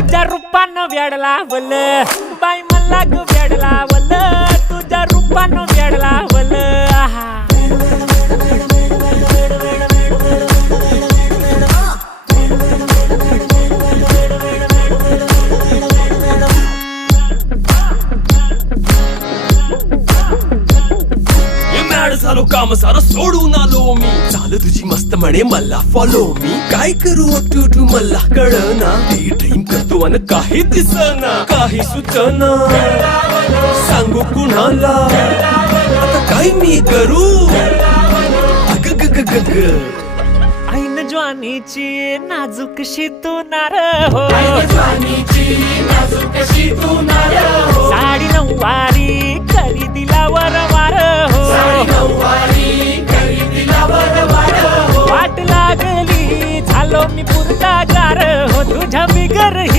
तुझ्या रूपानं वेड लावल बाई मला ग वेड लावल तुझ्या रूपानं वेड लावल झालो काम सारं सोडून आलो मी चाल तुझी मस्त म्हणे मला फॉलो मी काय करू टू मला कळना ड्रीम करतो आणि काही दिसना काही सुचना सांगू कुणाला आता काय मी करू अग ग ग ग ग ऐन ज्वानीची नाजूकशी तू नार हो साडी नऊवारी करी दिला वरवार हो वाट लागली झालो मी पुरता गार हो तुझ्या बिगर ही